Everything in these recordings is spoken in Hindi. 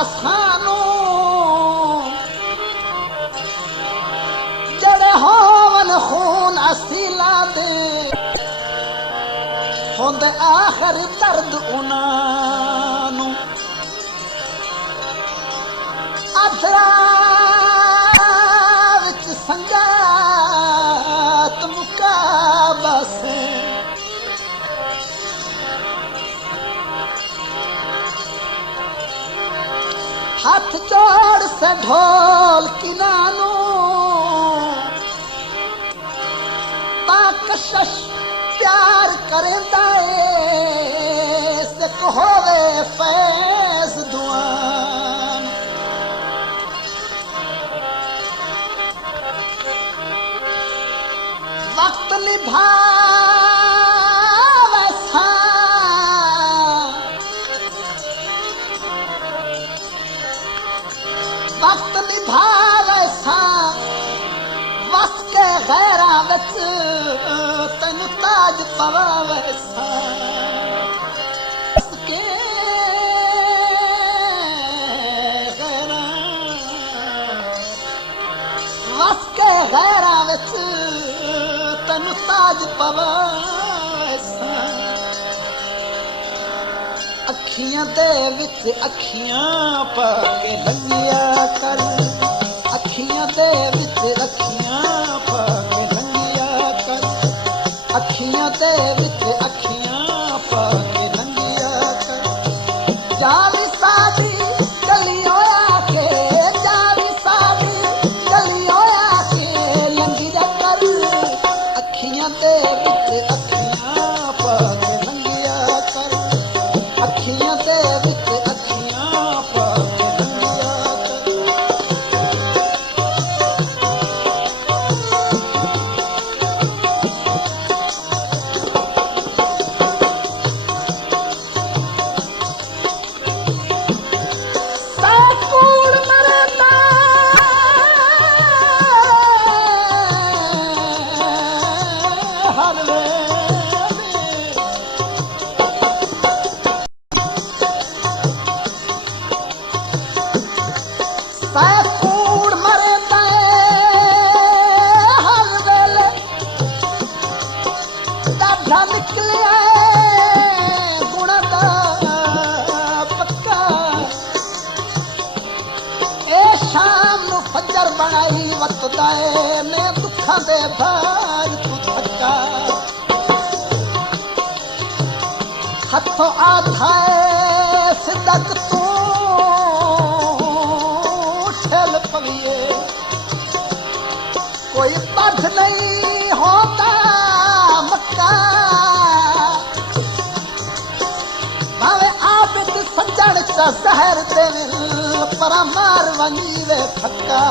असानू जड़े होवन खून असीला दे होंदे आखिर दर्द उनानू अधरा विच संगात मुका बस हाथ जोड़ से ढोल किनानू ताकशश प्यार करेंदा से कहोवे फैज दुआन वक्त निभावे सा वक्त निभावे सा वस के गैरा विच तेन ताज पवावे सा के गैरा वस के गैरा विच तेन ताज पवावे सा अखियां दे विच अखियां पा के लंगिया कर अखियां दे विच अखियां पा के लंगिया कर अखियां दे विच अखियां पा के लंगिया कर जावी साडी गलियों आके जावी साडी गलियों आके लंगिया कर अखियां दे विच अखियां पा के लंगिया कर अखियां दे विच अखियां पा के लंगिया कर साकूड़ मरदा हर वेले साकूड़ मरदा हर वेले डाढा निकलिया गुण दा पक्का ए शाम नू फजर बनाई वक्त दाए ने दुखां दे भार तू थक्का हथों आधा सिदक तू ठेल पविए कोई पढ़ नहीं होता मक्का भावे आबिद सज्जण चा जहर दिल पर मार वंजीवे थक्का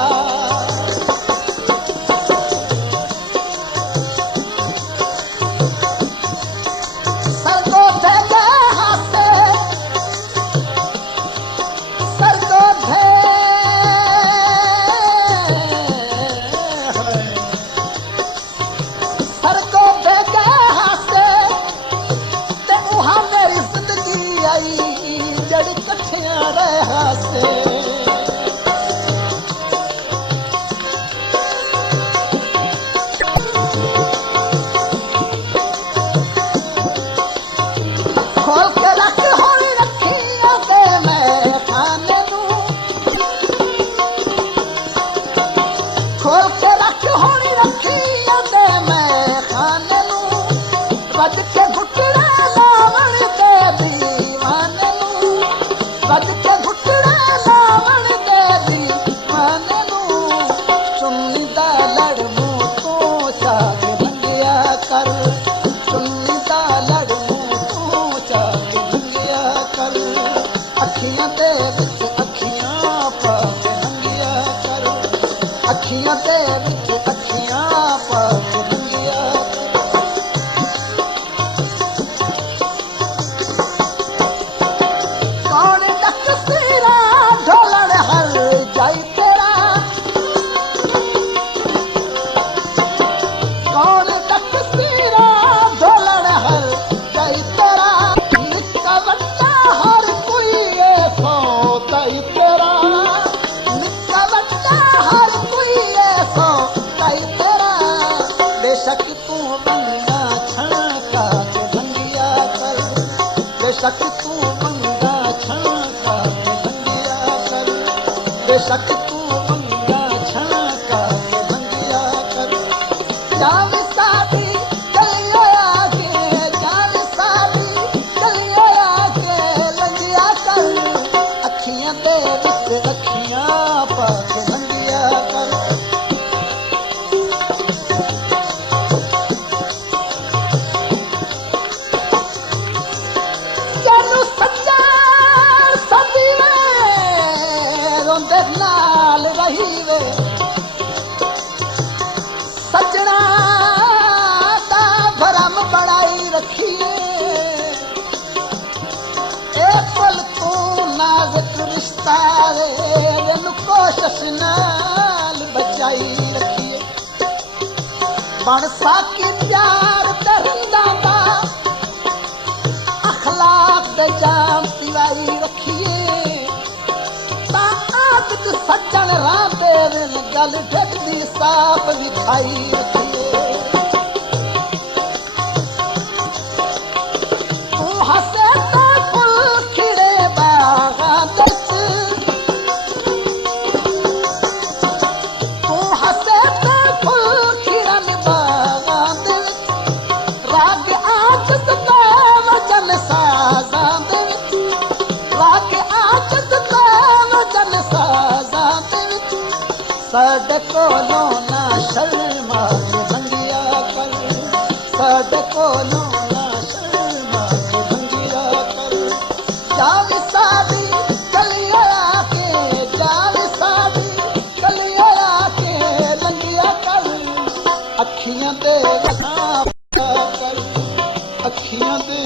सरगो दे गए हाथे सरगो दे सरगो दे गए हाथे ते उहा मेरी जिंदगी आई जड़ कठिया रहा से खोल के रख होनी रखिया दे मैं खाने नू खोल के रख होनी रखिया दे मैं खाने नू रज के घुटड़ा लावण दे दीवाने नू रज के घुटड़ा लावण दे दीवाने नू चुन्नी दा लड़ मुंह तो चाक लंगिया कर चुन्नी दा लड़ मुंह तो चाक लंगिया कर अखियां दे विच अखियां पा के लंगिया कर अखियां दे विच अखियां पा के लंगिया कर सादी गलियो आके जान सादी गलियो आके लंगिया कर अखियां दे विच अखियां पा के लंगिया कर जानू सच्चा सदी रोंदे नाल रही वे सजना दा भरम बड़ाई रखिए ए पल तू नाजुक रिश्ता रे कोशिश नाल बचाई रखिए बन साकी प्यार दरिंदा दा अखलाक दे जाम सिवाई रखिए ता आदत सज्जन राह दे गल ढक दिल साफ विखाई रखिए तू हसे तो फुल खिड़े बागा दस तू हसे तो फुल खिड़न बागा दिल राग आदत पे वजन साजा दिल राग आदत पे वजन साजा दिल सद कोलो ना शर्मा के भंगिया कर सद कोलो ना शर्मा के भंगिया कर जावी सादी गलिया के जावी सादी गलिया के लंगिया कर अखियां दे कर अखियां दे